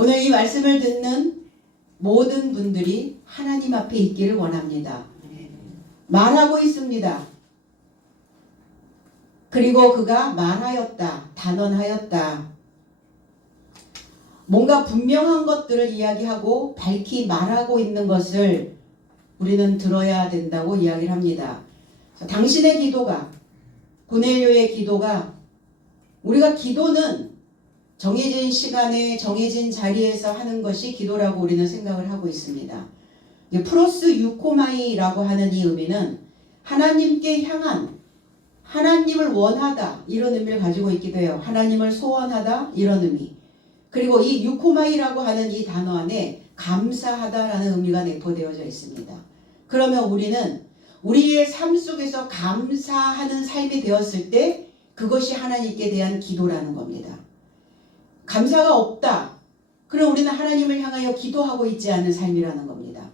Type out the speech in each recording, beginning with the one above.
오늘 이 말씀을 듣는 모든 분들이 하나님 앞에 있기를 원합니다. 말하고 있습니다. 그리고 그가 말하였다. 단언하였다. 뭔가 분명한 것들을 이야기하고 밝히 말하고 있는 것을 우리는 들어야 된다고 이야기를 합니다. 당신의 기도가, 고넬료의 기도가, 우리가 기도는 정해진 시간에 정해진 자리에서 하는 것이 기도라고 우리는 생각을 하고 있습니다. 프로스 유코마이라고 하는 이 의미는 하나님께 향한, 하나님을 원하다 이런 의미를 가지고 있기도 해요. 하나님을 소원하다 이런 의미. 그리고 이 유코마이라고 하는 이 단어 안에 감사하다라는 의미가 내포되어져 있습니다. 그러면 우리는 우리의 삶 속에서 감사하는 삶이 되었을 때 그것이 하나님께 대한 기도라는 겁니다. 감사가 없다. 그럼 우리는 하나님을 향하여 기도하고 있지 않은 삶이라는 겁니다.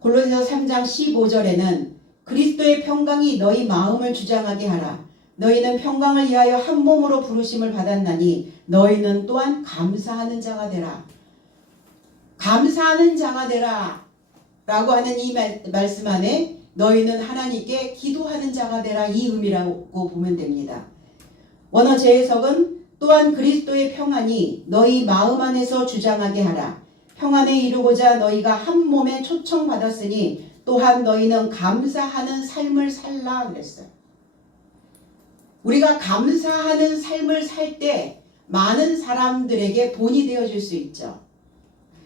골로새서 3장 15절에는 그리스도의 평강이 너희 마음을 주장하게 하라. 너희는 평강을 위하여 한 몸으로 부르심을 받았나니 너희는 또한 감사하는 자가 되라. 감사하는 자가 되라 라고 하는 이 말씀 안에 너희는 하나님께 기도하는 자가 되라 이 의미라고 보면 됩니다. 원어 재해석은 또한 그리스도의 평안이 너희 마음 안에서 주장하게 하라. 평안에 이루고자 너희가 한 몸에 초청받았으니 또한 너희는 감사하는 삶을 살라 그랬어요. 우리가 감사하는 삶을 살 때 많은 사람들에게 본이 되어줄 수 있죠.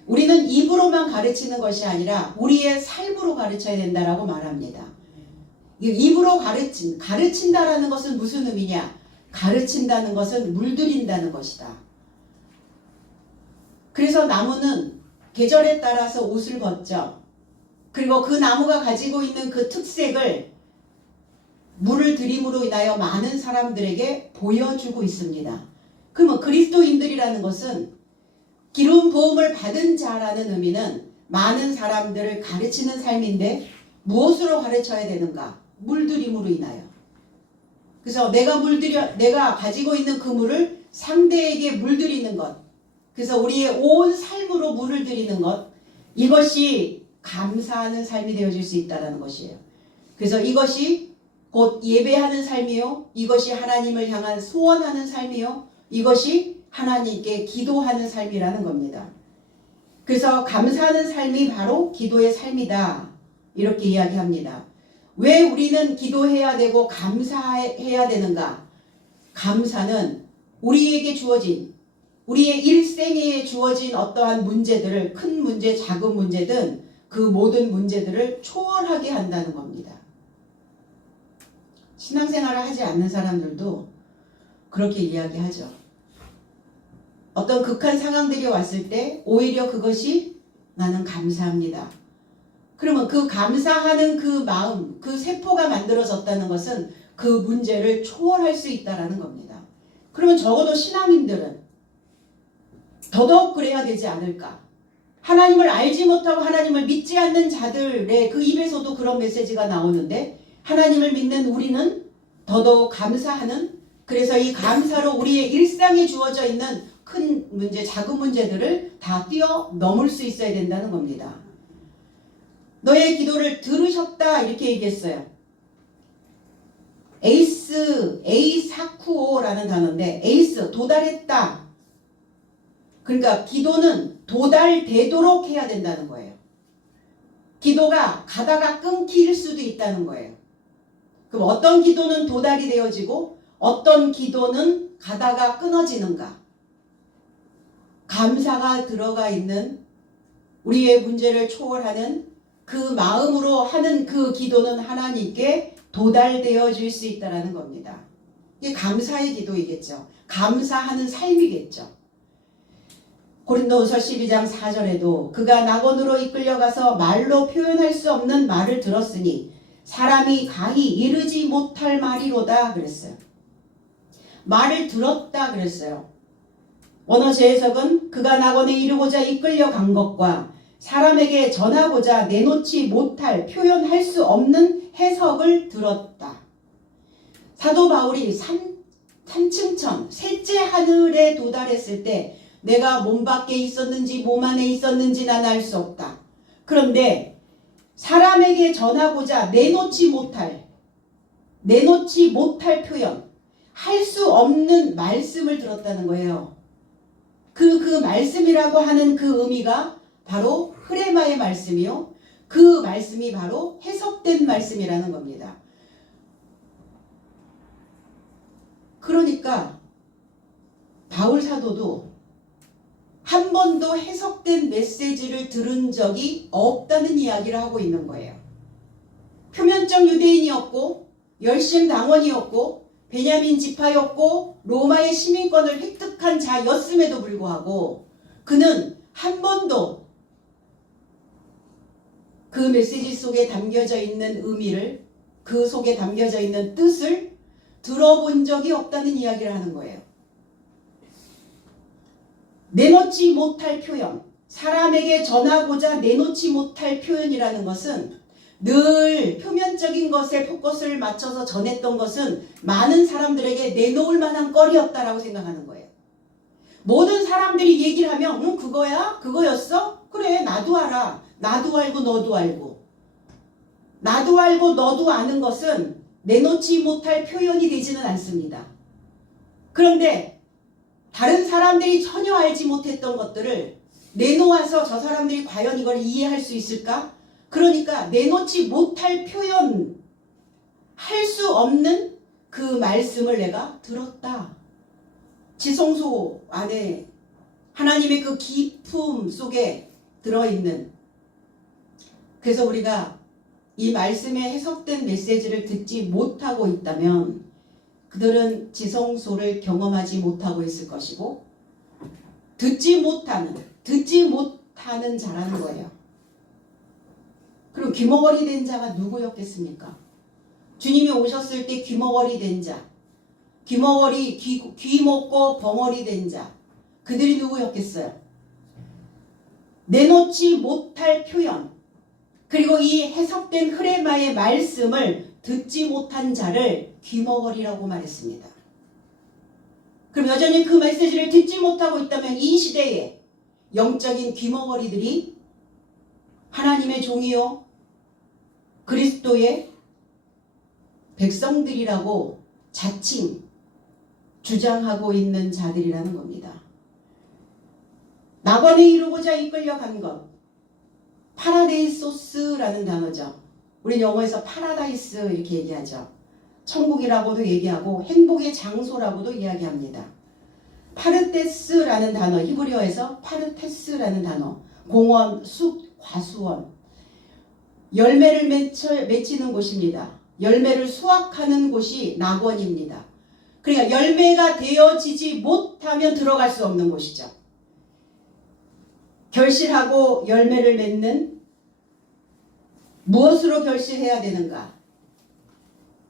우리는 입으로만 가르치는 것이 아니라 우리의 삶으로 가르쳐야 된다라고 말합니다. 입으로 가르친다라는 것은 무슨 의미냐? 가르친다는 것은 물들인다는 것이다. 그래서 나무는 계절에 따라서 옷을 벗죠. 그리고 그 나무가 가지고 있는 그 특색을 물을 들임으로 인하여 많은 사람들에게 보여주고 있습니다. 그러면 그리스도인들이라는 것은 기름 부음을 받은 자라는 의미는 많은 사람들을 가르치는 삶인데 무엇으로 가르쳐야 되는가? 물들임으로 인하여. 그래서 내가 가지고 있는 그 물을 상대에게 물들이는 것. 그래서 우리의 온 삶으로 물을 들이는 것. 이것이 감사하는 삶이 되어질 수 있다는 것이에요. 그래서 이것이 곧 예배하는 삶이요. 이것이 하나님을 향한 소원하는 삶이요. 이것이 하나님께 기도하는 삶이라는 겁니다. 그래서 감사하는 삶이 바로 기도의 삶이다. 이렇게 이야기합니다. 왜 우리는 기도해야 되고 감사해야 되는가? 감사는 우리에게 주어진, 우리의 일생에 주어진 어떠한 문제들을, 큰 문제, 작은 문제든 그 모든 문제들을 초월하게 한다는 겁니다. 신앙생활을 하지 않는 사람들도 그렇게 이야기하죠. 어떤 극한 상황들이 왔을 때 오히려 그것이 나는 감사합니다. 그러면 그 감사하는 그 마음, 그 세포가 만들어졌다는 것은 그 문제를 초월할 수 있다는 겁니다. 그러면 적어도 신앙인들은 더더욱 그래야 되지 않을까? 하나님을 알지 못하고 하나님을 믿지 않는 자들의 그 입에서도 그런 메시지가 나오는데 하나님을 믿는 우리는 더더욱 감사하는, 그래서 이 감사로 우리의 일상에 주어져 있는 큰 문제, 작은 문제들을 다 뛰어넘을 수 있어야 된다는 겁니다. 너의 기도를 들으셨다 이렇게 얘기했어요. 에이사쿠오라는 단어인데 에이스, 도달했다. 그러니까 기도는 도달되도록 해야 된다는 거예요. 기도가 가다가 끊길 수도 있다는 거예요. 그럼 어떤 기도는 도달이 되어지고 어떤 기도는 가다가 끊어지는가? 감사가 들어가 있는 우리의 문제를 초월하는 그 마음으로 하는 그 기도는 하나님께 도달되어질 수 있다는 겁니다. 이게 감사의 기도이겠죠. 감사하는 삶이겠죠. 고린도후서 12장 4절에도 그가 낙원으로 이끌려가서 말로 표현할 수 없는 말을 들었으니 사람이 가히 이르지 못할 말이로다 그랬어요. 말을 들었다 그랬어요. 원어 재해석은 그가 낙원에 이르고자 이끌려간 것과 사람에게 전하고자 내놓지 못할, 표현할 수 없는 해석을 들었다. 사도 바울이 3층천, 셋째 하늘에 도달했을 때 내가 몸 밖에 있었는지 몸 안에 있었는지 난 알 수 없다. 그런데 사람에게 전하고자 내놓지 못할 표현, 할 수 없는 말씀을 들었다는 거예요. 그 말씀이라고 하는 그 의미가 바로 흐레마의 말씀이요. 그 말씀이 바로 해석된 말씀이라는 겁니다. 그러니까 바울 사도도 한 번도 해석된 메시지를 들은 적이 없다는 이야기를 하고 있는 거예요. 표면적 유대인이었고 열심 당원이었고 베냐민 지파였고 로마의 시민권을 획득한 자였음에도 불구하고 그는 한 번도 그 메시지 속에 담겨져 있는 의미를, 그 속에 담겨져 있는 뜻을 들어본 적이 없다는 이야기를 하는 거예요. 내놓지 못할 표현, 사람에게 전하고자 내놓지 못할 표현이라는 것은 늘 표면적인 것에 포커스를 맞춰서 전했던 것은 많은 사람들에게 내놓을 만한 거리였다라고 생각하는 거예요. 모든 사람들이 얘기를 하면 그거야? 그거였어? 그래 나도 알아. 나도 알고 너도 알고. 나도 알고 너도 아는 것은 내놓지 못할 표현이 되지는 않습니다. 그런데 다른 사람들이 전혀 알지 못했던 것들을 내놓아서 저 사람들이 과연 이걸 이해할 수 있을까? 그러니까 내놓지 못할 표현, 할 수 없는 그 말씀을 내가 들었다. 지성소 안에 하나님의 그 기품 속에 들어있는, 그래서 우리가 이 말씀에 해석된 메시지를 듣지 못하고 있다면 그들은 지성소를 경험하지 못하고 있을 것이고 듣지 못하는 자라는 거예요. 그럼 귀머거리 된 자가 누구였겠습니까? 주님이 오셨을 때 귀머거리 된 자, 귀 먹고 벙어리 된 자, 그들이 누구였겠어요? 내놓지 못할 표현, 그리고 이 해석된 흐레마의 말씀을 듣지 못한 자를 귀머거리라고 말했습니다. 그럼 여전히 그 메시지를 듣지 못하고 있다면 이 시대에 영적인 귀머거리들이 하나님의 종이요 그리스도의 백성들이라고 자칭 주장하고 있는 자들이라는 겁니다. 낙원에 이루고자 이끌려간 것, 파라데이소스라는 단어죠. 우리 영어에서 파라다이스 이렇게 얘기하죠. 천국이라고도 얘기하고 행복의 장소라고도 이야기합니다. 파르테스라는 단어, 히브리어에서 파르테스라는 단어, 공원, 숲, 과수원, 열매를 맺히는 곳입니다. 열매를 수확하는 곳이 낙원입니다. 그러니까 열매가 되어지지 못하면 들어갈 수 없는 곳이죠. 결실하고 열매를 맺는, 무엇으로 결실해야 되는가?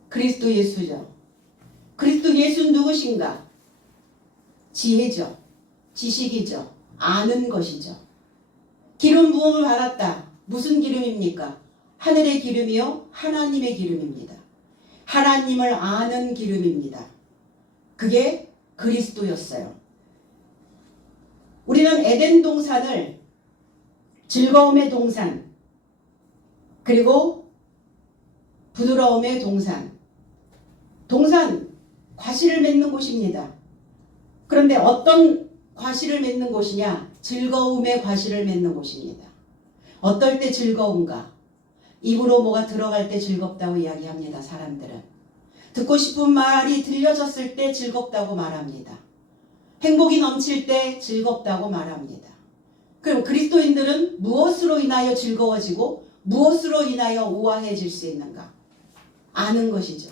그리스도 예수죠. 그리스도 예수는 누구신가? 지혜죠. 지식이죠. 아는 것이죠. 기름 부음을 받았다. 무슨 기름입니까? 하늘의 기름이요 하나님의 기름입니다. 하나님을 아는 기름입니다. 그게 그리스도였어요. 우리는 에덴 동산을 즐거움의 동산, 그리고 부드러움의 동산, 과실을 맺는 곳입니다. 그런데 어떤 과실을 맺는 곳이냐? 즐거움의 과실을 맺는 곳입니다. 어떨 때 즐거운가? 입으로 뭐가 들어갈 때 즐겁다고 이야기합니다. 사람들은 듣고 싶은 말이 들려졌을 때 즐겁다고 말합니다. 행복이 넘칠 때 즐겁다고 말합니다. 그럼 그리스도인들은 무엇으로 인하여 즐거워지고 무엇으로 인하여 우아해질 수 있는가? 아는 것이죠.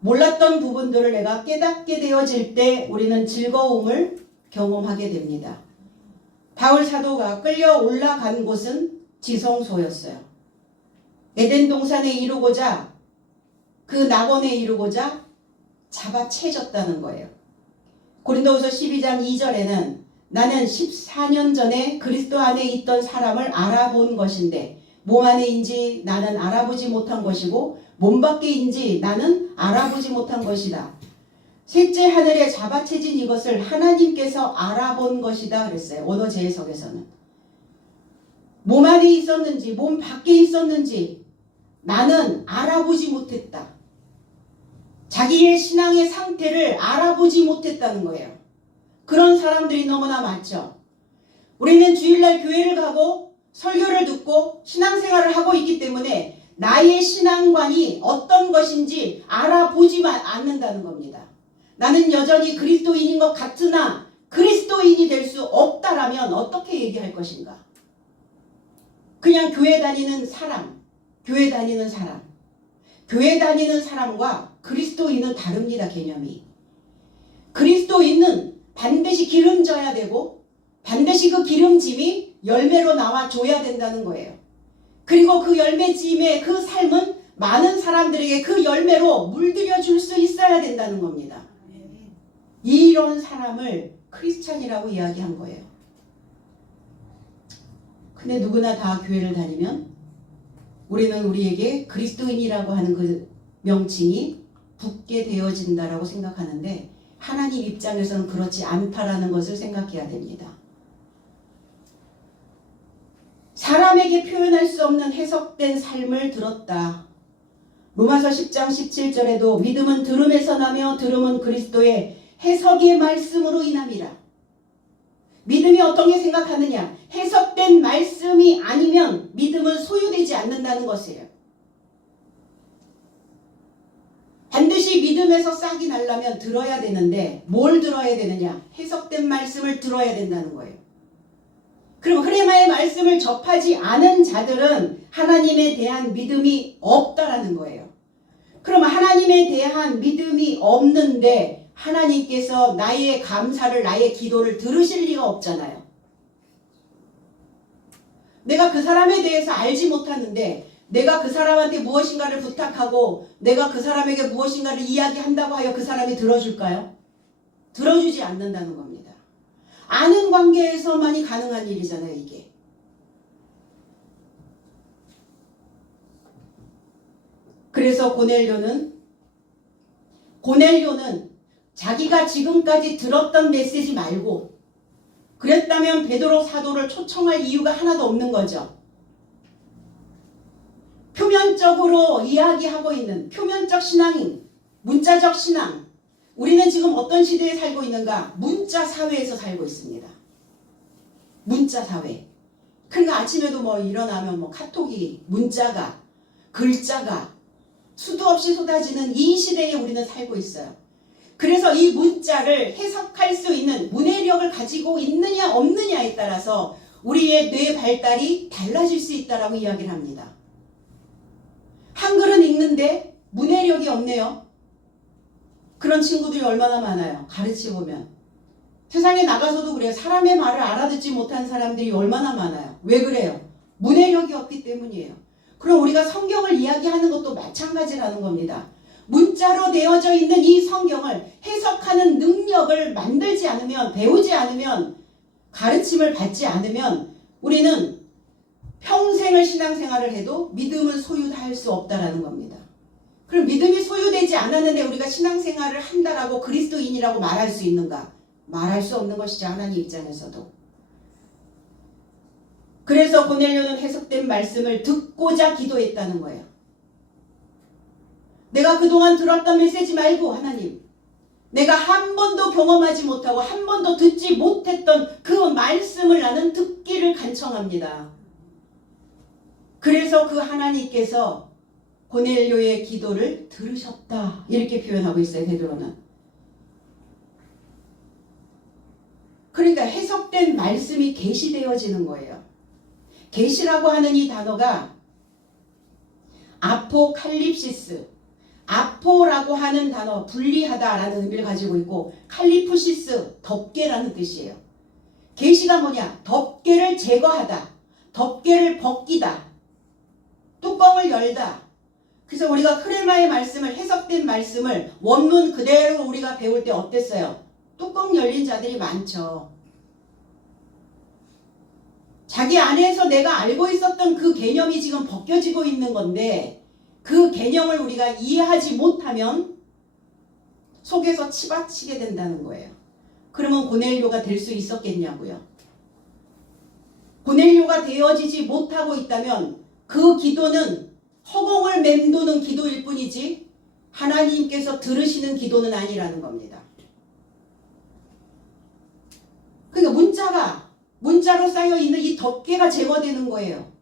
몰랐던 부분들을 내가 깨닫게 되어질 때 우리는 즐거움을 경험하게 됩니다. 바울 사도가 끌려 올라간 곳은 지성소였어요. 에덴 동산에 이루고자, 그 낙원에 이루고자 잡아채졌다는 거예요. 고린도후서 12장 2절에는 나는 14년 전에 그리스도 안에 있던 사람을 알아본 것인데 몸 안에인지 나는 알아보지 못한 것이고 몸 밖에인지 나는 알아보지 못한 것이다. 셋째 하늘에 잡아채진 이것을 하나님께서 알아본 것이다 그랬어요. 원어 재해석에서는. 몸 안에 있었는지 몸 밖에 있었는지 나는 알아보지 못했다. 자기의 신앙의 상태를 알아보지 못했다는 거예요. 그런 사람들이 너무나 많죠. 우리는 주일날 교회를 가고 설교를 듣고 신앙생활을 하고 있기 때문에 나의 신앙관이 어떤 것인지 알아보지만 않는다는 겁니다. 나는 여전히 그리스도인인 것 같으나 그리스도인이 될 수 없다라면 어떻게 얘기할 것인가? 그냥 교회 다니는 사람, 교회 다니는 사람과 그리스도인은 다릅니다, 개념이. 그리스도인은 반드시 기름져야 되고 반드시 그 기름짐이 열매로 나와 줘야 된다는 거예요. 그리고 그 열매짐의 그 삶은 많은 사람들에게 그 열매로 물들여 줄 수 있어야 된다는 겁니다. 이런 사람을 크리스찬이라고 이야기한 거예요. 근데 누구나 다 교회를 다니면 우리는 우리에게 그리스도인이라고 하는 그 명칭이 붙게 되어진다라고 생각하는데 하나님 입장에서는 그렇지 않다라는 것을 생각해야 됩니다. 사람에게 표현할 수 없는 해석된 삶을 들었다. 로마서 10장 17절에도 믿음은 들음에서 나며 들음은 그리스도의 해석의 말씀으로 인함이라. 믿음이 어떻게 생각하느냐? 해석된 말씀이 아니면 믿음은 소유되지 않는다는 것이에요. 반드시 믿음에서 싹이 나려면 들어야 되는데 뭘 들어야 되느냐? 해석된 말씀을 들어야 된다는 거예요. 그럼 흐레마의 말씀을 접하지 않은 자들은 하나님에 대한 믿음이 없다라는 거예요. 그럼 하나님에 대한 믿음이 없는데 하나님께서 나의 감사를, 나의 기도를 들으실 리가 없잖아요. 내가 그 사람에 대해서 알지 못하는데 내가 그 사람한테 무엇인가를 부탁하고 내가 그 사람에게 무엇인가를 이야기한다고 하여 그 사람이 들어줄까요? 들어주지 않는다는 겁니다. 아는 관계에서만이 가능한 일이잖아요, 이게. 그래서 고넬료는 자기가 지금까지 들었던 메시지 말고 그랬다면 베드로 사도를 초청할 이유가 하나도 없는 거죠. 표면적으로 이야기하고 있는 표면적 신앙인, 문자적 신앙. 우리는 지금 어떤 시대에 살고 있는가? 문자 사회에서 살고 있습니다. 문자 사회. 그러니까 아침에도 일어나면 카톡이, 문자가, 글자가 수도 없이 쏟아지는 이 시대에 우리는 살고 있어요. 그래서 이 문자를 해석할 수 있는 문해력을 가지고 있느냐 없느냐에 따라서 우리의 뇌 발달이 달라질 수 있다라고 이야기를 합니다. 한글은 읽는데 문해력이 없네요. 그런 친구들이 얼마나 많아요. 가르치보면. 세상에 나가서도 그래요. 사람의 말을 알아듣지 못한 사람들이 얼마나 많아요. 왜 그래요? 문해력이 없기 때문이에요. 그럼 우리가 성경을 이야기하는 것도 마찬가지라는 겁니다. 문자로 되어져 있는 이 성경을 해석하는 능력을 만들지 않으면, 배우지 않으면, 가르침을 받지 않으면 우리는 평생을 신앙생활을 해도 믿음을 소유할 수 없다라는 겁니다. 그럼 믿음이 소유되지 않았는데 우리가 신앙생활을 한다라고 그리스도인이라고 말할 수 있는가? 말할 수 없는 것이죠. 하나님 입장에서도. 그래서 고넬료는 해석된 말씀을 듣고자 기도했다는 거예요. 내가 그동안 들었던 메시지 말고 하나님, 내가 한 번도 경험하지 못하고 한 번도 듣지 못했던 그 말씀을 나는 듣기를 간청합니다. 그래서 그 하나님께서 고넬료의 기도를 들으셨다. 이렇게 표현하고 있어요. 베드로는. 그러니까 해석된 말씀이 계시되어지는 거예요. 계시라고 하는 이 단어가 아포칼립시스, 아포라고 하는 단어, 분리하다라는 의미를 가지고 있고 칼리푸시스, 덮개라는 뜻이에요. 계시가 뭐냐? 덮개를 제거하다, 덮개를 벗기다, 뚜껑을 열다. 그래서 우리가 크레마의 말씀을, 해석된 말씀을 원문 그대로 우리가 배울 때 어땠어요? 뚜껑 열린 자들이 많죠. 자기 안에서 내가 알고 있었던 그 개념이 지금 벗겨지고 있는 건데 그 개념을 우리가 이해하지 못하면 속에서 치받치게 된다는 거예요. 그러면 고넬료가 될 수 있었겠냐고요. 고넬료가 되어지지 못하고 있다면 그 기도는 허공을 맴도는 기도일 뿐이지 하나님께서 들으시는 기도는 아니라는 겁니다. 그러니까 문자로 쌓여있는 이 덮개가 제거되는 거예요.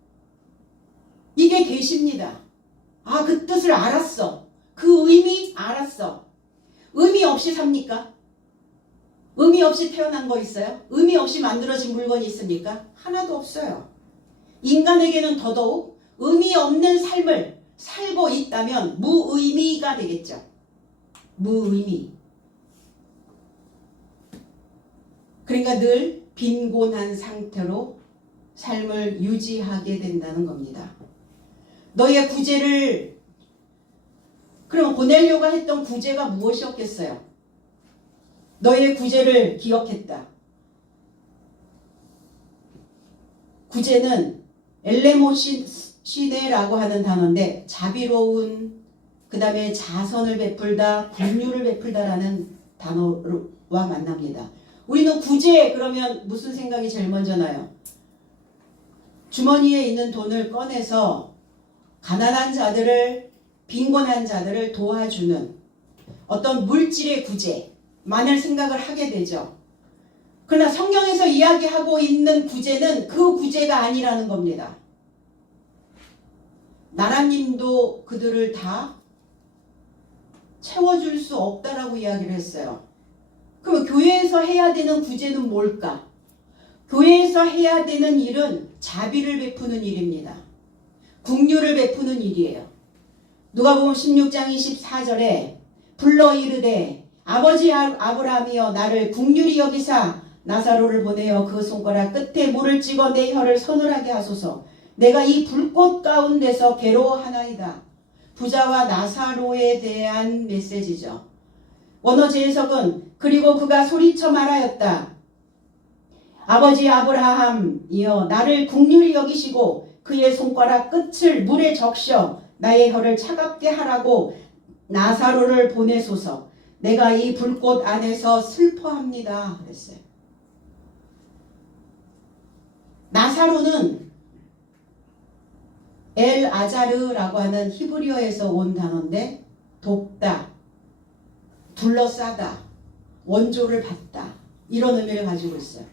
이게 계십니다. 아, 그 뜻을 알았어. 그 의미 알았어. 의미 없이 삽니까? 의미 없이 태어난 거 있어요? 의미 없이 만들어진 물건이 있습니까? 하나도 없어요. 인간에게는 더더욱 의미 없는 삶을 살고 있다면 무의미가 되겠죠. 무의미. 그러니까 늘 빈곤한 상태로 삶을 유지하게 된다는 겁니다. 너의 구제를, 그럼 고넬료가 했던 구제가 무엇이었겠어요? 너의 구제를 기억했다. 구제는 엘레모시네라고 하는 단어인데 자비로운, 그 다음에 자선을 베풀다, 긍휼을 베풀다라는 단어와 만납니다. 우리는 구제 그러면 무슨 생각이 제일 먼저 나요? 주머니에 있는 돈을 꺼내서 가난한 자들을, 빈곤한 자들을 도와주는 어떤 물질의 구제만을 생각을 하게 되죠. 그러나 성경에서 이야기하고 있는 구제는 그 구제가 아니라는 겁니다. 나라님도 그들을 다 채워줄 수 없다라고 이야기를 했어요. 그럼 교회에서 해야 되는 구제는 뭘까? 교회에서 해야 되는 일은 자비를 베푸는 일입니다. 긍휼을 베푸는 일이에요. 누가복음 16장 24절에 불러 이르되 아버지 아브라함이여 나를 긍휼히 여기사 나사로를 보내어 그 손가락 끝에 물을 찍어 내 혀를 서늘하게 하소서. 내가 이 불꽃 가운데서 괴로워하나이다. 부자와 나사로에 대한 메시지죠. 원어 재해석은 그리고 그가 소리쳐 말하였다. 아버지 아브라함이여 나를 긍휼히 여기시고 그의 손가락 끝을 물에 적셔 나의 혀를 차갑게 하라고 나사로를 보내소서. 내가 이 불꽃 안에서 슬퍼합니다. 그랬어요. 나사로는 엘 아자르라고 하는 히브리어에서 온 단어인데 돕다, 둘러싸다, 원조를 받다 이런 의미를 가지고 있어요.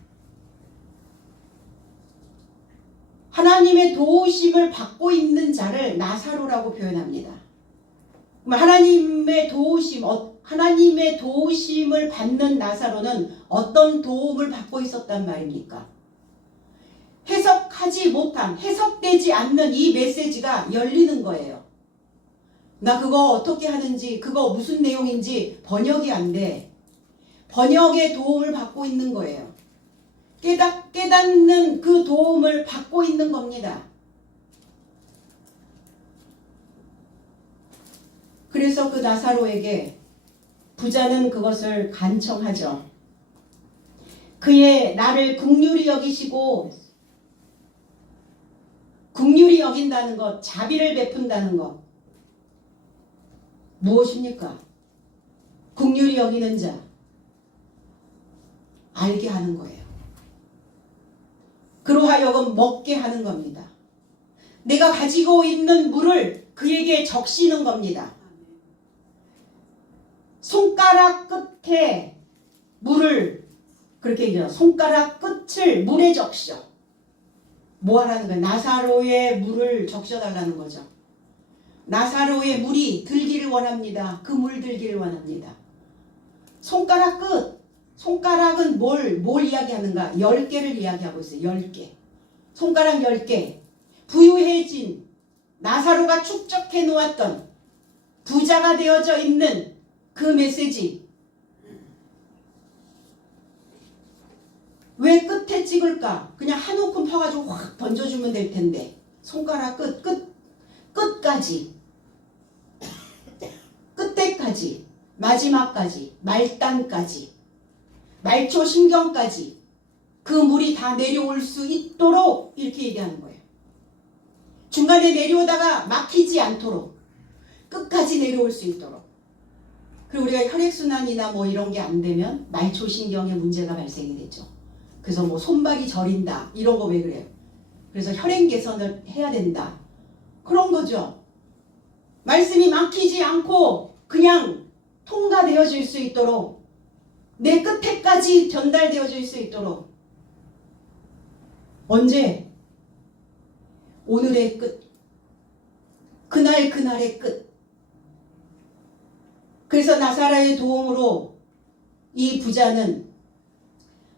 하나님의 도우심을 받고 있는 자를 나사로라고 표현합니다. 하나님의 도우심을 받는 나사로는 어떤 도움을 받고 있었단 말입니까? 해석되지 않는 이 메시지가 열리는 거예요. 나 그거 어떻게 하는지, 그거 무슨 내용인지 번역이 안 돼. 번역의 도움을 받고 있는 거예요. 깨닫는 그 도움을 받고 있는 겁니다. 그래서 그 나사로에게 부자는 그것을 간청하죠. 그의 나를 긍휼히 여기시고, 긍휼히 여긴다는 것, 자비를 베푼다는 것 무엇입니까? 긍휼히 여기는 자 알게 하는 거예요. 그로하여금 먹게 하는 겁니다. 내가 가지고 있는 물을 그에게 적시는 겁니다. 손가락 끝에 물을, 그렇게 얘기해요. 손가락 끝을 물에 적셔. 뭐 하라는 거예요? 나사로의 물을 적셔달라는 거죠. 나사로의 물이 들기를 원합니다. 그 물 들기를 원합니다. 손가락 끝. 손가락은 뭘 이야기하는가? 10개를 이야기하고 있어요. 10개. 손가락 10개. 부유해진 나사로가 축적해 놓았던 부자가 되어져 있는 그 메시지. 왜 끝에 찍을까? 그냥 한 움큼 퍼가지고 확 던져주면 될 텐데. 손가락 끝까지. 끝에까지. 마지막까지. 말단까지. 말초 신경까지. 그 물이 다 내려올 수 있도록 이렇게 얘기하는 거예요. 중간에 내려오다가 막히지 않도록. 끝까지 내려올 수 있도록. 그리고 우리가 혈액순환이나 뭐 이런 게 안 되면 말초신경에 문제가 발생이 되죠. 그래서 뭐 손발이 저린다 이런 거 왜 그래요? 그래서 혈행 개선을 해야 된다. 그런 거죠. 말씀이 막히지 않고 그냥 통과되어질 수 있도록 내 끝에까지 전달되어질 수 있도록 언제? 오늘의 끝. 그날의 끝. 그래서 나사로의 도움으로 이 부자는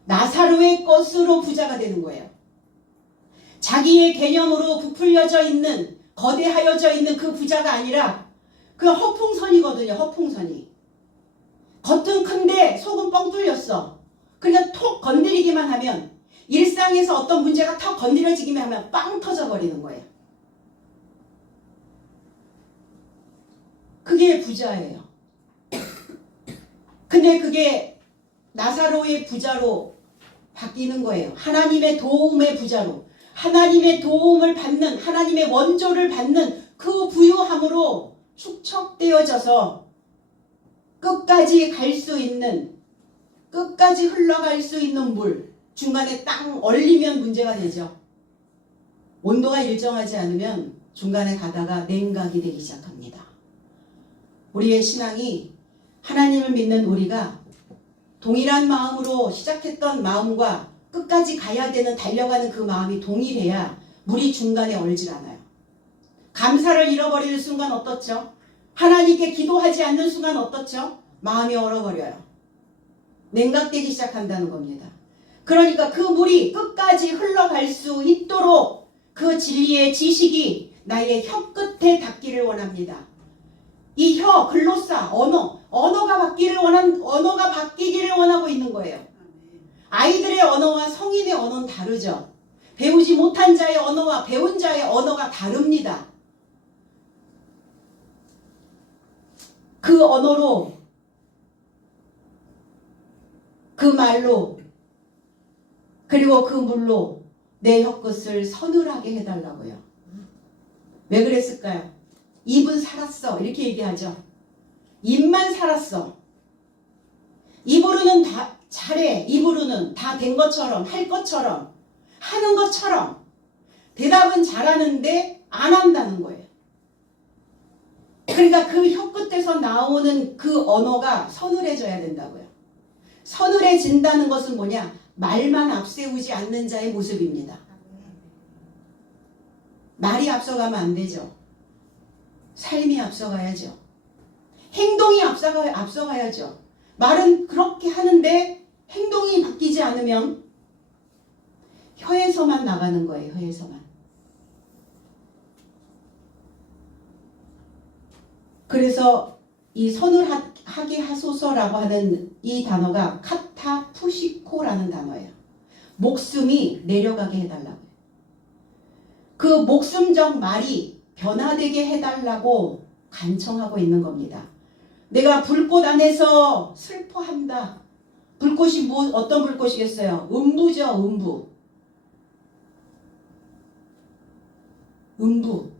나사로의 것으로 부자가 되는 거예요. 자기의 개념으로 부풀려져 있는 거대하여져 있는 그 부자가 아니라 그 허풍선이거든요. 허풍선이. 겉은 큰데 속은 뻥 뚫렸어. 그러니까 톡 건드리기만 하면 일상에서 어떤 문제가 턱 건드려지기만 하면 빵 터져버리는 거예요. 그게 부자예요. 근데 그게 나사로의 부자로 바뀌는 거예요. 하나님의 도움의 부자로. 하나님의 도움을 받는, 하나님의 원조를 받는 그 부유함으로 축적되어져서 끝까지 갈 수 있는, 끝까지 흘러갈 수 있는 물, 중간에 땅 얼리면 문제가 되죠. 온도가 일정하지 않으면 중간에 가다가 냉각이 되기 시작합니다. 우리의 신앙이 하나님을 믿는 우리가 동일한 마음으로 시작했던 마음과 끝까지 가야 되는 달려가는 그 마음이 동일해야 물이 중간에 얼질 않아요. 감사를 잃어버리는 순간 어떻죠? 하나님께 기도하지 않는 순간 어떻죠? 마음이 얼어버려요. 냉각되기 시작한다는 겁니다. 그러니까 그 물이 끝까지 흘러갈 수 있도록 그 진리의 지식이 나의 혀 끝에 닿기를 원합니다. 이 혀, 글로사, 언어가 바뀌기를 원하고 있는 거예요. 아이들의 언어와 성인의 언어는 다르죠. 배우지 못한 자의 언어와 배운 자의 언어가 다릅니다. 그 언어로, 그 말로, 그리고 그 물로 내 혀끝을 서늘하게 해달라고요. 왜 그랬을까요? 입은 살았어 이렇게 얘기하죠. 입만 살았어. 입으로는 다 잘해. 입으로는 다 된 것처럼, 할 것처럼, 하는 것처럼 대답은 잘하는데 안 한다는 거예요. 그러니까 그 혀끝에서 나오는 그 언어가 서늘해져야 된다고요. 서늘해진다는 것은 뭐냐? 말만 앞세우지 않는 자의 모습입니다. 말이 앞서가면 안 되죠. 삶이 앞서가야죠. 행동이 앞서가야죠. 말은 그렇게 하는데 행동이 바뀌지 않으면 혀에서만 나가는 거예요. 혀에서만. 그래서 이 서늘하게 하소서라고 하는 이 단어가 카타푸시코라는 단어예요. 목숨이 내려가게 해달라고요. 그 목숨적 말이 변화되게 해달라고 간청하고 있는 겁니다. 내가 불꽃 안에서 슬퍼한다. 불꽃이 어떤 불꽃이겠어요? 음부죠. 음부. 음부.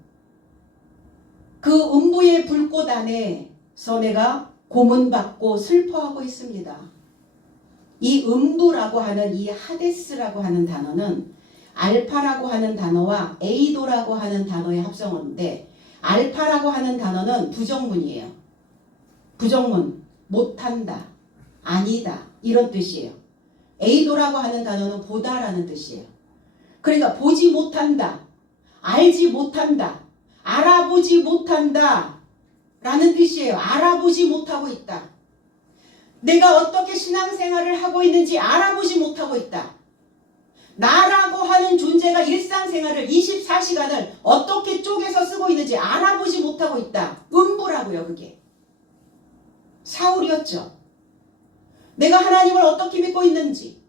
그 음부의 불꽃 안에서 내가 고문받고 슬퍼하고 있습니다. 이 음부라고 하는 이 하데스라고 하는 단어는 알파라고 하는 단어와 에이도라고 하는 단어의 합성어인데 알파라고 하는 단어는 부정문이에요. 부정문, 못한다, 아니다 이런 뜻이에요. 에이도라고 하는 단어는 보다라는 뜻이에요. 그러니까 보지 못한다, 알지 못한다, 알아보지 못한다 라는 뜻이에요. 알아보지 못하고 있다. 내가 어떻게 신앙생활을 하고 있는지 알아보지 못하고 있다. 나라고 하는 존재가 일상생활을 24시간을 어떻게 쪼개서 쓰고 있는지 알아보지 못하고 있다. 음부라고요. 그게. 사울이었죠. 내가 하나님을 어떻게 믿고 있는지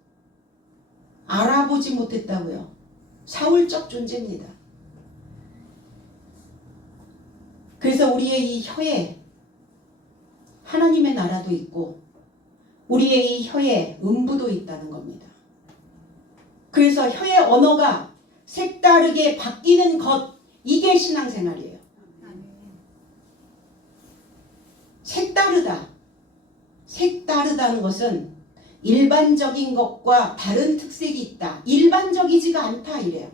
알아보지 못했다고요. 사울적 존재입니다. 그래서 우리의 이 혀에 하나님의 나라도 있고 우리의 이 혀에 음부도 있다는 겁니다. 그래서 혀의 언어가 색다르게 바뀌는 것, 이게 신앙생활이에요. 색다르다. 색다르다는 것은 일반적인 것과 다른 특색이 있다. 일반적이지가 않다 이래요.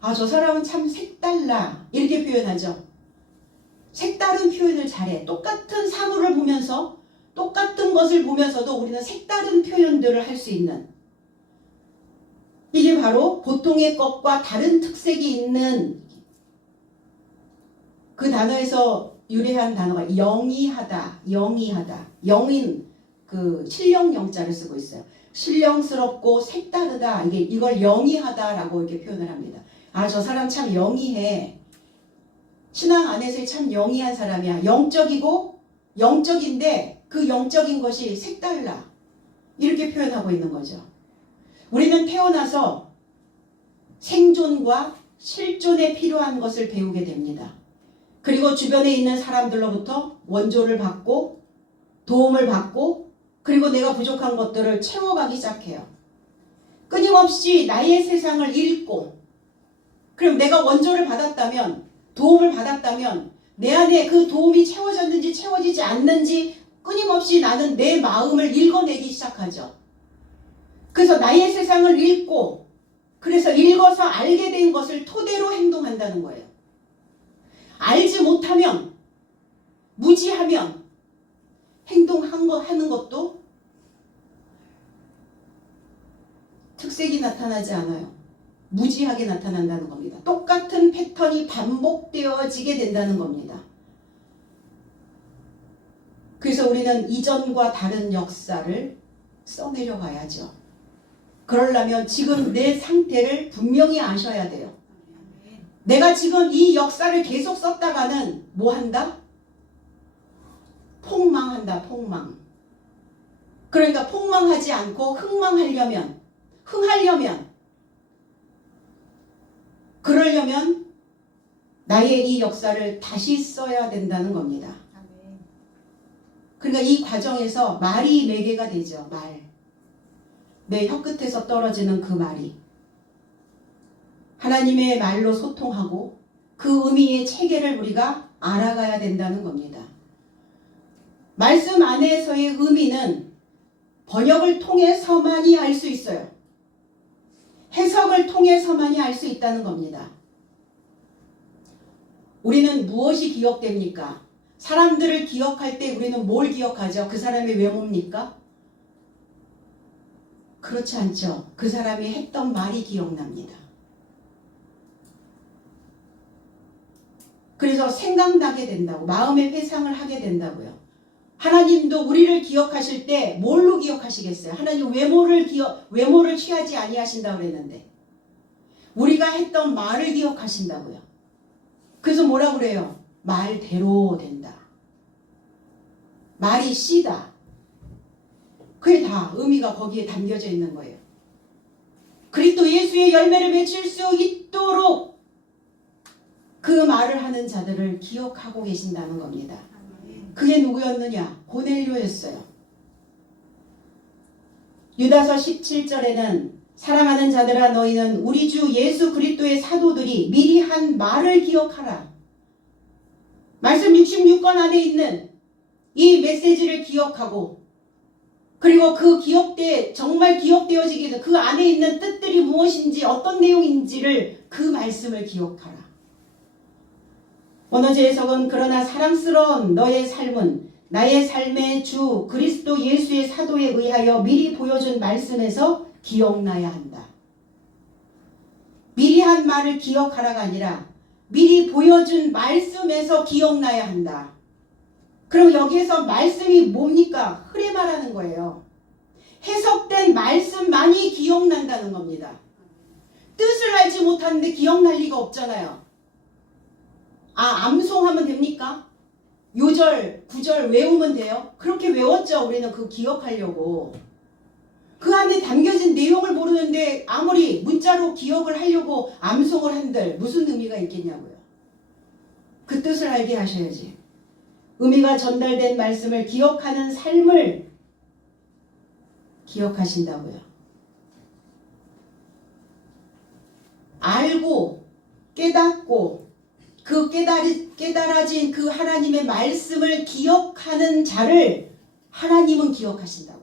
아, 저 사람은 참 색달라 이렇게 표현하죠. 색다른 표현을 잘해. 똑같은 사물을 보면서 똑같은 것을 보면서도 우리는 색다른 표현들을 할 수 있는, 이게 바로 보통의 것과 다른 특색이 있는, 그 단어에서 유래한 단어가 영이하다. 영이하다. 영인, 그 신령 영자를 쓰고 있어요. 신령스럽고 색다르다. 이걸 영이하다라고 이렇게 표현을 합니다. 아, 저 사람 참 영이해. 신앙 안에서 참 영이한 사람이야. 영적인데 그 영적인 것이 색달라. 이렇게 표현하고 있는 거죠. 우리는 태어나서 생존과 실존에 필요한 것을 배우게 됩니다. 그리고 주변에 있는 사람들로부터 원조를 받고 도움을 받고, 그리고 내가 부족한 것들을 채워가기 시작해요. 끊임없이 나의 세상을 읽고, 그럼 내가 원조를 받았다면, 도움을 받았다면 내 안에 그 도움이 채워졌는지 채워지지 않는지 끊임없이 나는 내 마음을 읽어내기 시작하죠. 그래서 나의 세상을 읽고, 그래서 읽어서 알게 된 것을 토대로 행동한다는 거예요. 알지 못하면, 무지하면 하는 것도 특색이 나타나지 않아요. 무지하게 나타난다는 겁니다. 똑같은 패턴이 반복되어지게 된다는 겁니다. 그래서 우리는 이전과 다른 역사를 써내려 가야죠. 그러려면 지금 내 상태를 분명히 아셔야 돼요. 내가 지금 이 역사를 계속 썼다가는 뭐 한다? 폭망한다. 폭망. 그러니까 폭망하지 않고 그러려면 나의 이 역사를 다시 써야 된다는 겁니다. 그러니까 이 과정에서 말이 매개가 되죠. 내 혀끝에서 떨어지는 그 말이 하나님의 말로 소통하고 그 의미의 체계를 우리가 알아가야 된다는 겁니다. 말씀 안에서의 의미는 번역을 통해서만이 알 수 있어요. 해석을 통해서만이 알 수 있다는 겁니다. 우리는 무엇이 기억됩니까? 사람들을 기억할 때 우리는 뭘 기억하죠? 그 사람의 외모입니까? 그렇지 않죠. 그 사람이 했던 말이 기억납니다. 그래서 생각나게 된다고, 마음의 회상을 하게 된다고요. 하나님도 우리를 기억하실 때 뭘로 기억하시겠어요? 하나님 외모를 취하지 아니하신다고 그랬는데 우리가 했던 말을 기억하신다고요. 그래서 뭐라고 그래요? 말대로 된다. 말이 씨다. 그게 다 의미가 거기에 담겨져 있는 거예요. 그리스도 예수의 열매를 맺을 수 있도록 그 말을 하는 자들을 기억하고 계신다는 겁니다. 그게 누구였느냐? 고넬료였어요. 유다서 17절에는 사랑하는 자들아 너희는 우리 주 예수 그리스도의 사도들이 미리 한 말을 기억하라. 말씀 66권 안에 있는 이 메시지를 기억하고, 그리고 그 정말 기억되어지기 위해서 그 안에 있는 뜻들이 무엇인지 어떤 내용인지를 그 말씀을 기억하라. 원어제 해석은 그러나 사랑스러운 너의 삶은 나의 삶의 주 그리스도 예수의 사도에 의하여 미리 보여준 말씀에서 기억나야 한다. 미리 한 말을 기억하라가 아니라 미리 보여준 말씀에서 기억나야 한다. 그럼 여기에서 말씀이 뭡니까? 흐레 말하는 거예요. 해석된 말씀만이 기억난다는 겁니다. 뜻을 알지 못하는데 기억날 리가 없잖아요. 암송하면 됩니까? 요절, 구절 외우면 돼요? 그렇게 외웠죠. 우리는 그 기억하려고. 그 안에 담겨진 내용을 모르는데 아무리 문자로 기억을 하려고 암송을 한들 무슨 의미가 있겠냐고요. 그 뜻을 알게 하셔야지. 의미가 전달된 말씀을 기억하는 삶을 기억하신다고요. 알고 깨닫고 그 깨달아진 그 하나님의 말씀을 기억하는 자를 하나님은 기억하신다고요.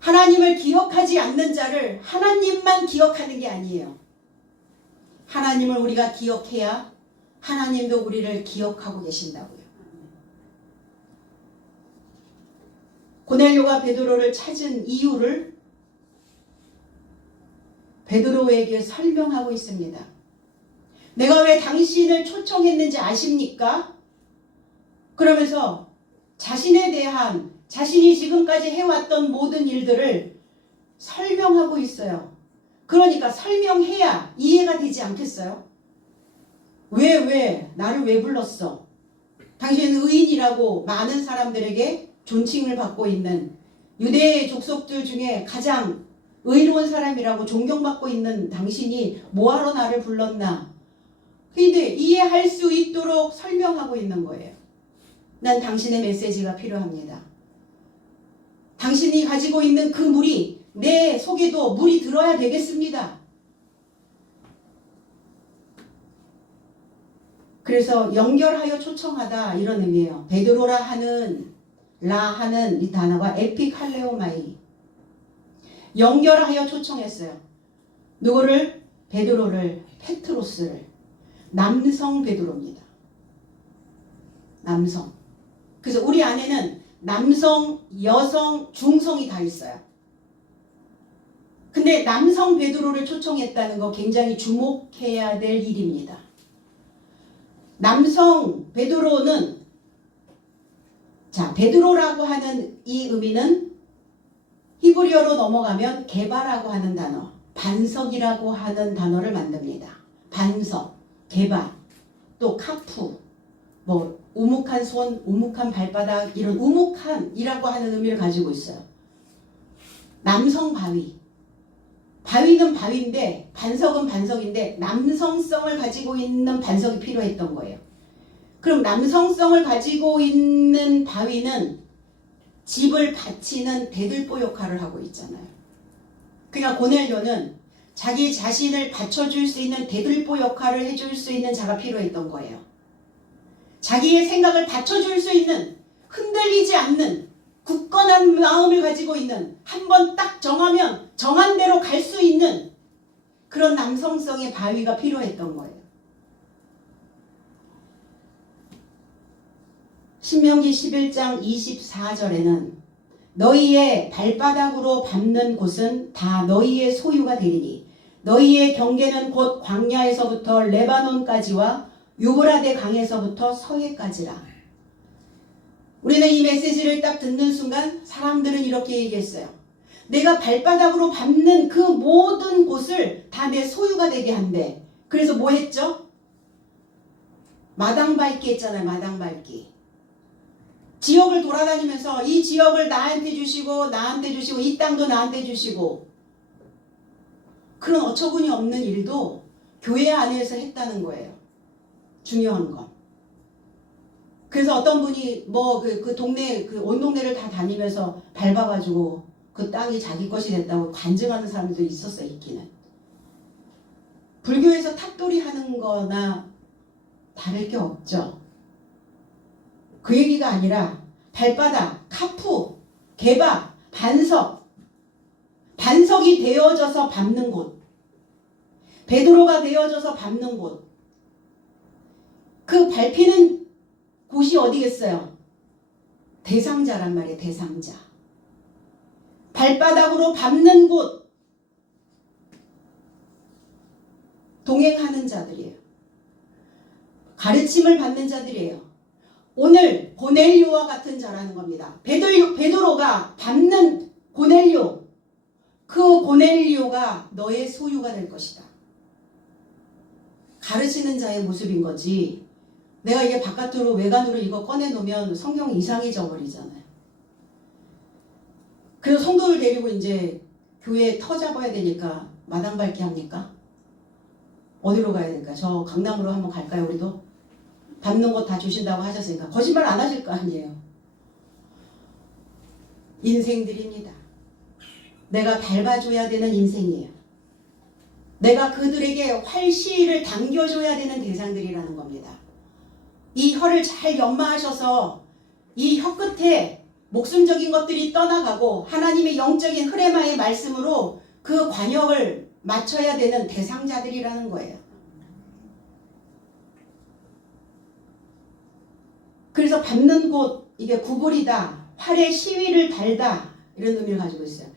하나님을 기억하지 않는 자를 하나님만 기억하는 게 아니에요. 하나님을 우리가 기억해야 하나님도 우리를 기억하고 계신다고요. 고넬료가 베드로를 찾은 이유를 베드로에게 설명하고 있습니다. 내가 왜 당신을 초청했는지 아십니까? 그러면서 자신에 대한 자신이 지금까지 해왔던 모든 일들을 설명하고 있어요. 그러니까 설명해야 이해가 되지 않겠어요? 나를 왜 불렀어? 당신은 의인이라고 많은 사람들에게 존칭을 받고 있는 유대 족속들 중에 가장 의로운 사람이라고 존경받고 있는 당신이 뭐하러 나를 불렀나? 근데 이해할 수 있도록 설명하고 있는 거예요. 난 당신의 메시지가 필요합니다. 당신이 가지고 있는 그 물이 내 속에도 물이 들어야 되겠습니다. 그래서 연결하여 초청하다 이런 의미예요. 베드로라 하는 이 단어가 에피칼레오마이, 연결하여 초청했어요. 누구를? 베드로를, 페트로스를. 남성 베드로입니다. 남성. 그래서 우리 안에는 남성, 여성, 중성이 다 있어요. 근데 남성 베드로를 초청했다는 거 굉장히 주목해야 될 일입니다. 남성 베드로는, 자, 베드로라고 하는 이 의미는 히브리어로 넘어가면 게바라고 하는 단어, 반석이라고 하는 단어를 만듭니다. 반석, 게바, 또 카프, 뭐 우묵한 손, 우묵한 발바닥, 이런 우묵한이라고 하는 의미를 가지고 있어요. 남성 바위. 바위는 바위인데 반석은 반석인데 남성성을 가지고 있는 반석이 필요했던 거예요. 그럼 남성성을 가지고 있는 바위는 집을 받치는 대들보 역할을 하고 있잖아요. 그러니까 고넬료는 자기 자신을 받쳐줄 수 있는 대들보 역할을 해줄 수 있는 자가 필요했던 거예요. 자기의 생각을 받쳐줄 수 있는, 흔들리지 않는 굳건한 마음을 가지고 있는, 한번 딱 정하면 정한 대로 갈 수 있는 그런 남성성의 바위가 필요했던 거예요. 신명기 11장 24절에는 너희의 발바닥으로 밟는 곳은 다 너희의 소유가 되리니 너희의 경계는 곧 광야에서부터 레바논까지와 유브라데 강에서부터 서해까지라. 우리는 이 메시지를 딱 듣는 순간 사람들은 이렇게 얘기했어요. 내가 발바닥으로 밟는 그 모든 곳을 다 내 소유가 되게 한대. 그래서 뭐 했죠? 마당 밟기 했잖아요. 마당 밟기. 지역을 돌아다니면서 이 지역을 나한테 주시고 나한테 주시고 이 땅도 나한테 주시고, 그런 어처구니 없는 일도 교회 안에서 했다는 거예요. 중요한 건. 그래서 어떤 분이 뭐 그 동네, 그 온 동네를 다 다니면서 밟아가지고 그 땅이 자기 것이 됐다고 간증하는 사람들도 있었어요. 있기는. 불교에서 탑돌이 하는 거나 다를 게 없죠. 그 얘기가 아니라 발바닥, 카프, 게바, 반석, 반석이 되어져서 밟는 곳, 베드로가 되어져서 밟는 곳, 그 밟히는 곳이 어디겠어요? 대상자란 말이에요. 대상자. 발바닥으로 밟는 곳, 동행하는 자들이에요. 가르침을 받는 자들이에요. 오늘 고넬료와 같은 자라는 겁니다. 베드로가 밟는 고넬료, 그 고넬료가 너의 소유가 될 것이다. 가르치는 자의 모습인 거지. 내가 이게 바깥으로 외관으로 이거 꺼내놓으면 성경 이상해져 버리잖아요. 그래서 성도를 데리고 이제 교회 터 잡아야 되니까 마당 밟기 합니까? 어디로 가야 될까? 저 강남으로 한번 갈까요? 우리도? 밟는 곳 다 주신다고 하셨으니까 거짓말 안 하실 거 아니에요. 인생들입니다. 내가 밟아줘야 되는 인생이에요. 내가 그들에게 활시를 당겨줘야 되는 대상들이라는 겁니다. 이 혀를 잘 연마하셔서 이 혀끝에 목숨적인 것들이 떠나가고 하나님의 영적인 흐레마의 말씀으로 그 관역을 맞춰야 되는 대상자들이라는 거예요. 그래서 밟는 곳, 이게 구불이다, 활의 시위를 달다, 이런 의미를 가지고 있어요.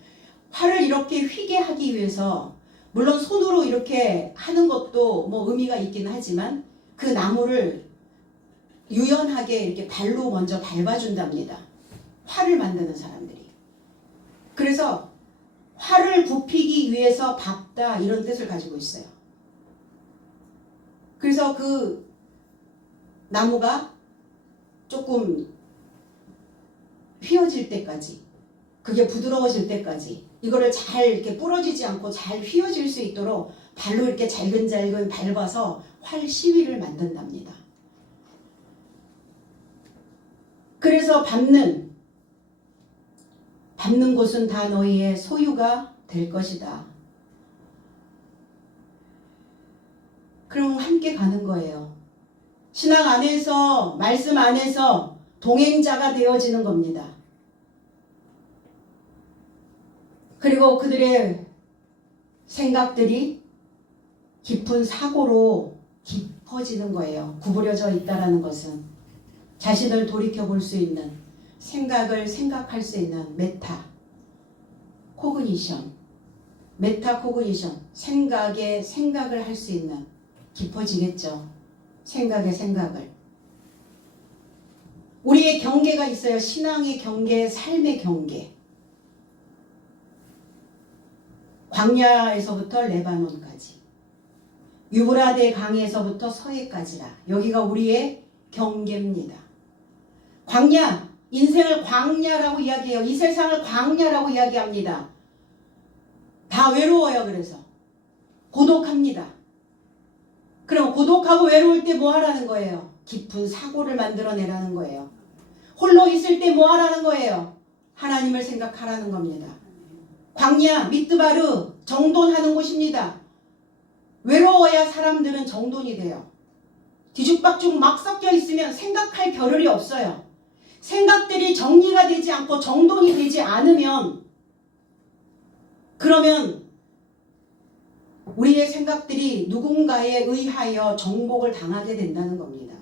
활을 이렇게 휘게 하기 위해서 물론 손으로 이렇게 하는 것도 뭐 의미가 있긴 하지만 그 나무를 유연하게 이렇게 발로 먼저 밟아준답니다. 활을 만드는 사람들이. 그래서 활을 굽히기 위해서 밟다, 이런 뜻을 가지고 있어요. 그래서 그 나무가 조금 휘어질 때까지, 그게 부드러워질 때까지 이거를 잘 이렇게 부러지지 않고 잘 휘어질 수 있도록 발로 이렇게 잘근잘근 밟아서 활 시위를 만든답니다. 그래서 밟는 곳은 다 너희의 소유가 될 것이다. 그럼 함께 가는 거예요. 신앙 안에서, 말씀 안에서 동행자가 되어지는 겁니다. 그리고 그들의 생각들이 깊은 사고로 깊어지는 거예요. 구부려져 있다라는 것은 자신을 돌이켜볼 수 있는, 생각을 생각할 수 있는 메타 코그니션, 생각의 생각을 할 수 있는, 깊어지겠죠. 생각의 생각을. 우리의 경계가 있어요. 신앙의 경계, 삶의 경계. 광야에서부터 레바논까지, 유브라데 강에서부터 서해까지라. 여기가 우리의 경계입니다. 광야, 인생을 광야라고 이야기해요. 이 세상을 광야라고 이야기합니다. 다 외로워요. 그래서 고독합니다. 그럼 고독하고 외로울 때 뭐 하라는 거예요? 깊은 사고를 만들어내라는 거예요. 홀로 있을 때 뭐 하라는 거예요? 하나님을 생각하라는 겁니다. 광야, 미드바르, 정돈하는 곳입니다. 외로워야 사람들은 정돈이 돼요. 뒤죽박죽 막 섞여 있으면 생각할 겨를이 없어요. 생각들이 정리가 되지 않고 정돈이 되지 않으면, 그러면 우리의 생각들이 누군가에 의하여 정복을 당하게 된다는 겁니다.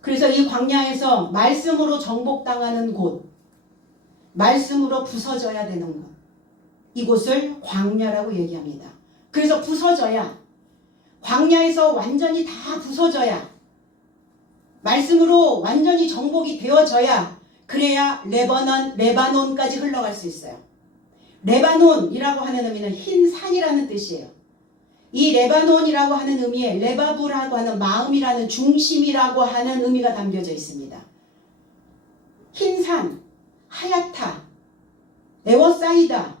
그래서 이 광야에서 말씀으로 정복당하는 곳, 말씀으로 부서져야 되는 곳, 이곳을 광야라고 얘기합니다. 그래서 부서져야, 광야에서 완전히 다 부서져야, 말씀으로 완전히 정복이 되어져야, 그래야 레바논까지 흘러갈 수 있어요. 레바논이라고 하는 의미는 흰 산이라는 뜻이에요. 이 레바논이라고 하는 의미에 레바부라고 하는 마음이라는, 중심이라고 하는 의미가 담겨져 있습니다. 흰 산, 하얗다, 에워싸이다.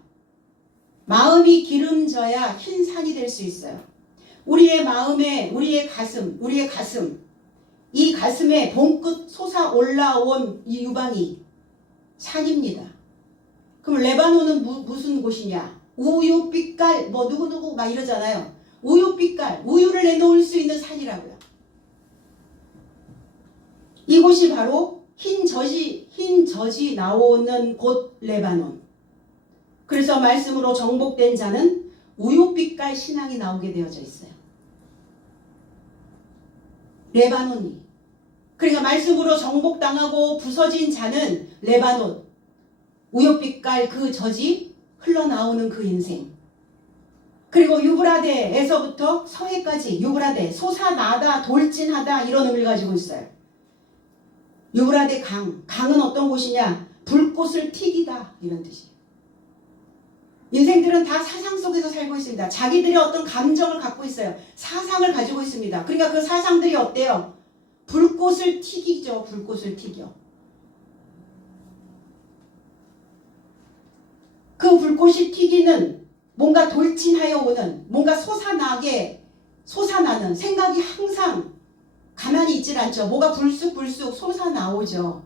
마음이 기름져야 흰 산이 될 수 있어요. 우리의 마음에, 우리의 가슴, 이 가슴에 봉끝 솟아 올라온 이 유방이 산입니다. 그럼 레바논은 무슨 곳이냐? 우유빛깔, 뭐 누구누구 막 이러잖아요. 우유빛깔, 우유를 내놓을 수 있는 산이라고요. 이곳이 바로 흰 젖이 나오는 곳 레바논. 그래서 말씀으로 정복된 자는 우유빛깔 신앙이 나오게 되어져 있어요. 레바논이. 그러니까 말씀으로 정복당하고 부서진 자는 레바논, 우유빛깔 그 젖이 흘러나오는 그 인생. 그리고 유브라데에서부터 서해까지, 유브라데, 솟아나다, 돌진하다, 이런 의미를 가지고 있어요. 유브라데 강은 어떤 곳이냐? 불꽃을 튀기다, 이런 뜻이에요. 인생들은 다 사상 속에서 살고 있습니다. 자기들이 어떤 감정을 갖고 있어요. 사상을 가지고 있습니다. 그러니까 그 사상들이 어때요? 불꽃을 튀기죠. 불꽃을 튀겨. 그 불꽃이 튀기는, 뭔가 돌진하여 오는, 뭔가 솟아나는 생각이 항상 가만히 있질 않죠. 뭐가 불쑥불쑥 솟아나오죠.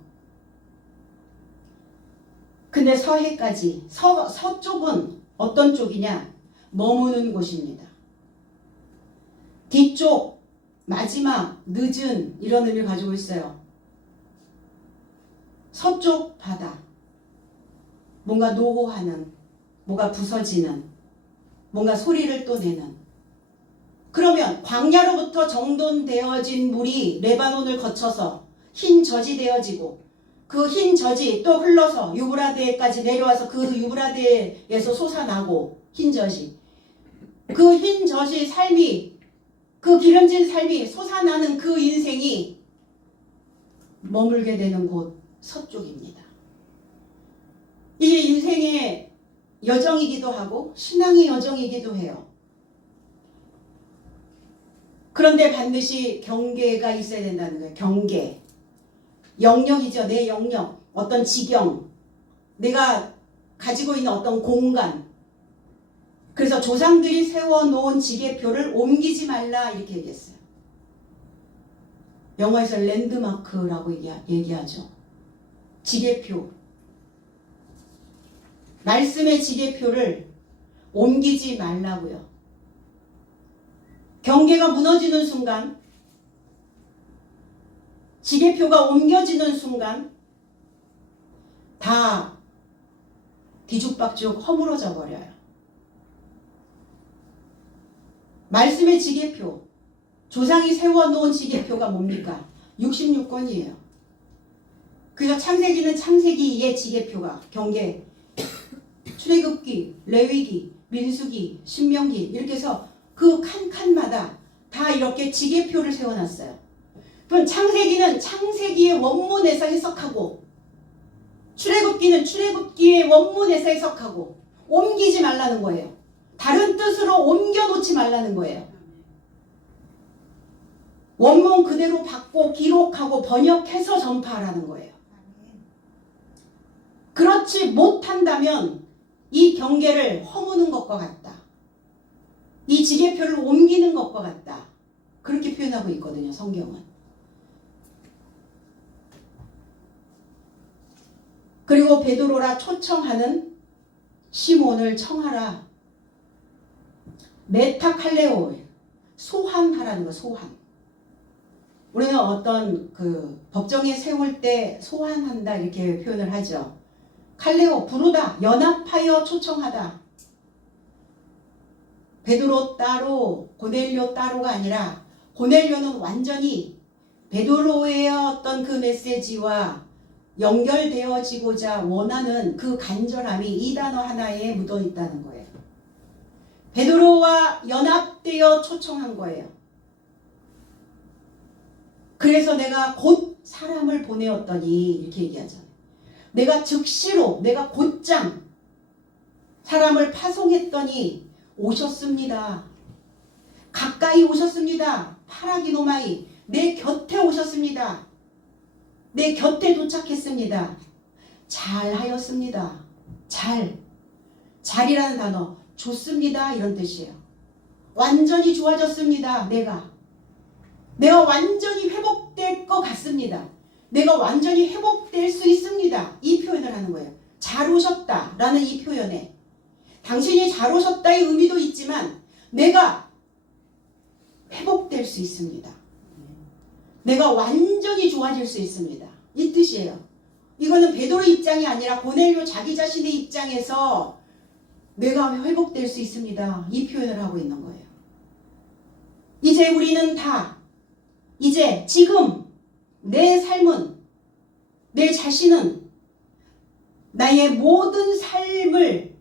근데 서해까지, 서쪽은 어떤 쪽이냐? 머무는 곳입니다. 뒤쪽, 마지막, 늦은, 이런 의미를 가지고 있어요. 서쪽 바다. 뭔가 노호하는, 뭐가 부서지는, 뭔가 소리를 또 내는. 그러면 광야로부터 정돈되어진 물이 레바논을 거쳐서 흰 젖이 되어지고 그 흰 젖이 또 흘러서 유브라데까지 내려와서 그 유브라데에서 솟아나고 흰 젖이 그 흰 젖이 삶이 그 기름진 삶이 솟아나는 그 인생이 머물게 되는 곳 서쪽입니다. 이게 인생의 여정이기도 하고 신앙의 여정이기도 해요. 그런데 반드시 경계가 있어야 된다는 거예요. 경계. 영역이죠. 내 영역. 어떤 지경. 내가 가지고 있는 어떤 공간. 그래서 조상들이 세워놓은 지계표를 옮기지 말라 이렇게 얘기했어요. 영어에서 랜드마크라고 얘기하죠. 지계표. 말씀의 지계표를 옮기지 말라고요. 경계가 무너지는 순간, 지계표가 옮겨지는 순간 다 뒤죽박죽 허물어져 버려요. 말씀의 지계표, 조상이 세워놓은 지계표가 뭡니까? 66권이에요. 그래서 창세기는 창세기의 지계표가 경계, 출애굽기, 레위기, 민수기, 신명기 이렇게 해서 그 칸칸마다 다 이렇게 지계표를 세워놨어요. 그럼 창세기는 창세기의 원문에서 해석하고 출애굽기는 출애굽기의 원문에서 해석하고 옮기지 말라는 거예요. 다른 뜻으로 옮겨놓지 말라는 거예요. 원문 그대로 받고 기록하고 번역해서 전파하라는 거예요. 그렇지 못한다면 이 경계를 허무는 것과 같다. 이 지계표를 옮기는 것과 같다. 그렇게 표현하고 있거든요. 성경은. 그리고 베드로라 초청하는 시몬을 청하라. 메타칼레오. 소환하라는 거. 소환. 우리는 어떤 그 법정에 세울 때 소환한다 이렇게 표현을 하죠. 칼레오. 부르다. 연합하여 초청하다. 베드로 따로 고넬료 따로가 아니라 고넬료는 완전히 베드로의 어떤 그 메시지와 연결되어지고자 원하는 그 간절함이 이 단어 하나에 묻어 있다는 거예요. 베드로와 연합되어 초청한 거예요. 그래서 내가 곧 사람을 보내었더니 이렇게 얘기하잖아요. 내가 즉시로 내가 곧장 사람을 파송했더니 오셨습니다. 가까이 오셨습니다. 파라기노마이 내 곁에 오셨습니다. 내 곁에 도착했습니다. 잘하였습니다. 잘이라는 단어 좋습니다 이런 뜻이에요. 완전히 좋아졌습니다. 내가 완전히 회복될 것 같습니다. 내가 완전히 회복될 수 있습니다. 이 표현을 하는 거예요. 잘 오셨다 라는 이 표현에 당신이 잘 오셨다의 의미도 있지만 내가 회복될 수 있습니다. 내가 완전히 좋아질 수 있습니다. 이 뜻이에요. 이거는 베드로 입장이 아니라 고넬료 자기 자신의 입장에서 내가 회복될 수 있습니다. 이 표현을 하고 있는 거예요. 이제 우리는 다 이제 지금 내 삶은 내 자신은 나의 모든 삶을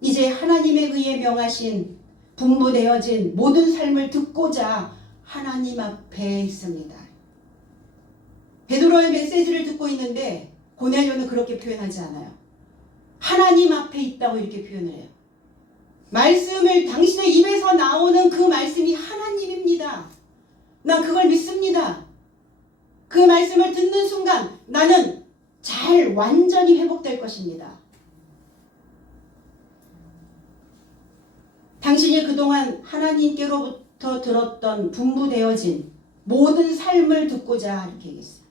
이제 하나님에 의해 명하신 분부되어진 모든 삶을 듣고자 하나님 앞에 있습니다. 베드로의 메시지를 듣고 있는데 고넬료는 그렇게 표현하지 않아요. 하나님 앞에 있다고 이렇게 표현을 해요. 말씀을 당신의 입에서 나오는 그 말씀이 하나님입니다. 난 그걸 믿습니다. 그 말씀을 듣는 순간 나는 잘 완전히 회복될 것입니다. 당신이 그동안 하나님께로부터 들었던 분부되어진 모든 삶을 듣고자 이렇게 얘기했어요.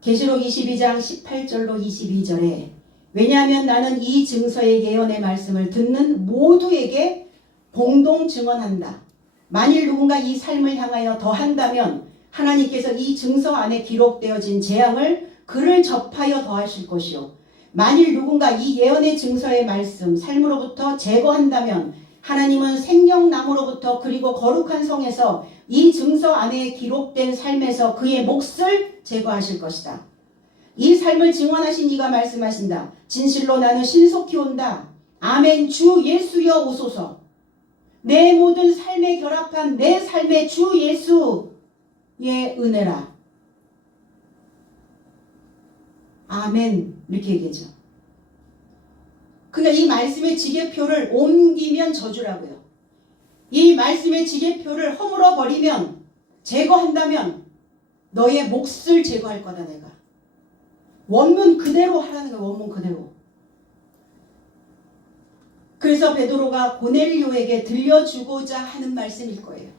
계시록 22장 18절로 22절에 왜냐하면 나는 이 증서의 예언의 말씀을 듣는 모두에게 공동 증언한다. 만일 누군가 이 삶을 향하여 더한다면 하나님께서 이 증서 안에 기록되어진 재앙을 그를 접하여 더하실 것이요. 만일 누군가 이 예언의 증서의 말씀 삶으로부터 제거한다면 하나님은 생명나무로부터 그리고 거룩한 성에서 이 증서 안에 기록된 삶에서 그의 몫을 제거하실 것이다. 이 삶을 증언하신 이가 말씀하신다. 진실로 나는 신속히 온다. 아멘. 주 예수여 오소서. 내 모든 삶에 결합한 내 삶의 주 예수의 은혜라. 아멘. 이렇게 얘기하죠. 그러니까 이 말씀의 지계표를 옮기면 저주라고요. 이 말씀의 지계표를 허물어 버리면, 제거한다면 너의 몫을 제거할 거다 내가. 원문 그대로 하라는 거야. 원문 그대로. 그래서 베드로가 고넬료에게 들려주고자 하는 말씀일 거예요.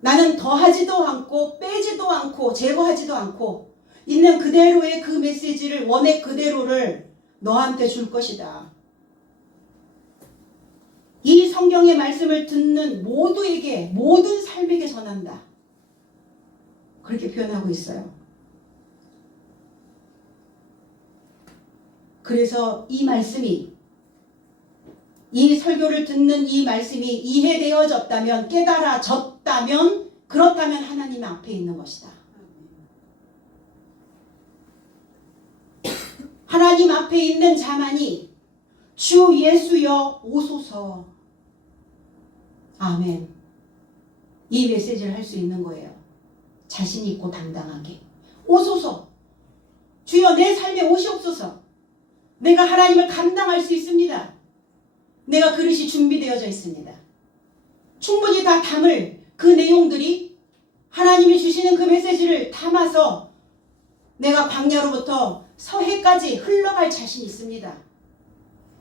나는 더하지도 않고 빼지도 않고 제거하지도 않고 있는 그대로의 그 메시지를, 원액 그대로를 너한테 줄 것이다. 이 성경의 말씀을 듣는 모두에게, 모든 삶에게 전한다. 그렇게 표현하고 있어요. 그래서 이 말씀이, 이 설교를 듣는 이 말씀이 이해되어졌다면, 깨달아졌다면, 그렇다면 하나님 앞에 있는 것이다. 하나님 앞에 있는 자만이 주 예수여 오소서. 아멘. 이 메시지를 할 수 있는 거예요. 자신 있고 당당하게. 오소서. 주여 내 삶에 오시옵소서. 내가 하나님을 감당할 수 있습니다. 내가 그릇이 준비되어져 있습니다. 충분히 다 담을 그 내용들이, 하나님이 주시는 그 메시지를 담아서 내가 광야로부터 서해까지 흘러갈 자신이 있습니다.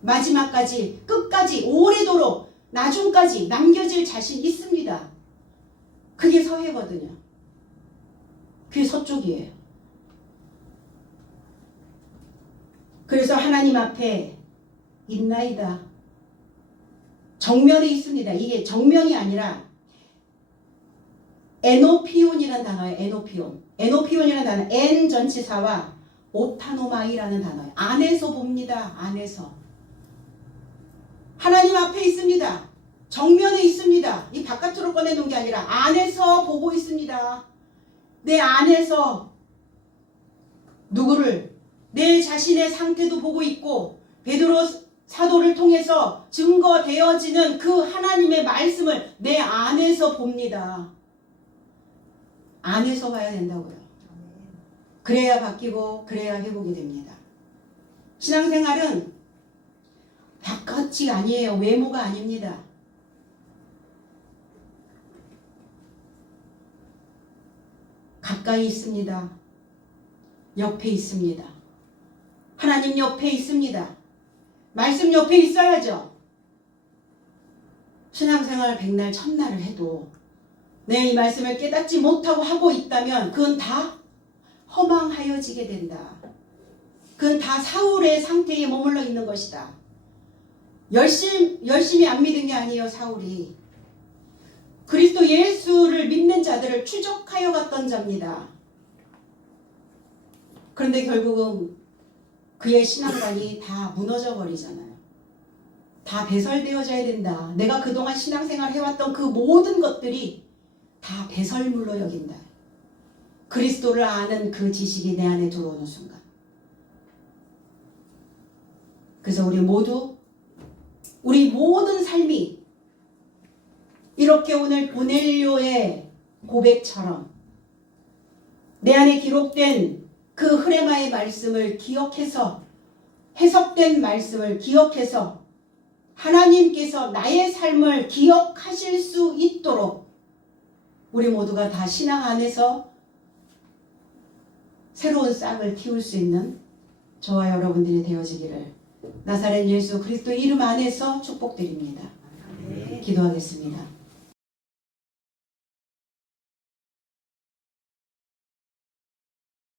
마지막까지, 끝까지, 오래도록, 나중까지 남겨질 자신 있습니다. 그게 서해거든요. 그게 서쪽이에요. 그래서 하나님 앞에 있나이다. 정면에 있습니다. 이게 정면이 아니라 에노피온이라는 단어예요. 에노피온. 에노피온이라는 단어, 엔 전치사와 오타노마이라는 단어예요. 안에서 봅니다. 안에서. 하나님 앞에 있습니다. 정면에 있습니다. 이 바깥으로 꺼내놓은 게 아니라 안에서 보고 있습니다. 내 안에서 누구를, 내 자신의 상태도 보고 있고, 베드로 사도를 통해서 증거되어지는 그 하나님의 말씀을 내 안에서 봅니다. 안에서 봐야 된다고요. 그래야 바뀌고 그래야 회복이 됩니다. 신앙생활은 바깥이 아니에요. 외모가 아닙니다. 가까이 있습니다. 옆에 있습니다. 하나님 옆에 있습니다. 말씀 옆에 있어야죠. 신앙생활 백날 첫날을 해도 내 이 말씀을 깨닫지 못하고 하고 있다면 그건 다 허망하여지게 된다. 그건 다 사울의 상태에 머물러 있는 것이다. 열심히 안 믿은 게 아니에요. 사울이 그리스도 예수를 믿는 자들을 추적하여 갔던 자입니다. 그런데 결국은 그의 신앙관이 다 무너져 버리잖아요. 다 배설되어져야 된다. 내가 그동안 신앙생활 해왔던 그 모든 것들이 다 배설물로 여긴다. 그리스도를 아는 그 지식이 내 안에 들어오는 순간. 그래서 우리 모든 삶이 이렇게 오늘 고넬료의 고백처럼 내 안에 기록된 그 흐레마의 말씀을 기억해서, 해석된 말씀을 기억해서 하나님께서 나의 삶을 기억하실 수 있도록 우리 모두가 다 신앙 안에서 새로운 싹을 틔울 수 있는 저와 여러분들이 되어지기를 나사렛 예수 그리스도 이름 안에서 축복드립니다. 기도하겠습니다.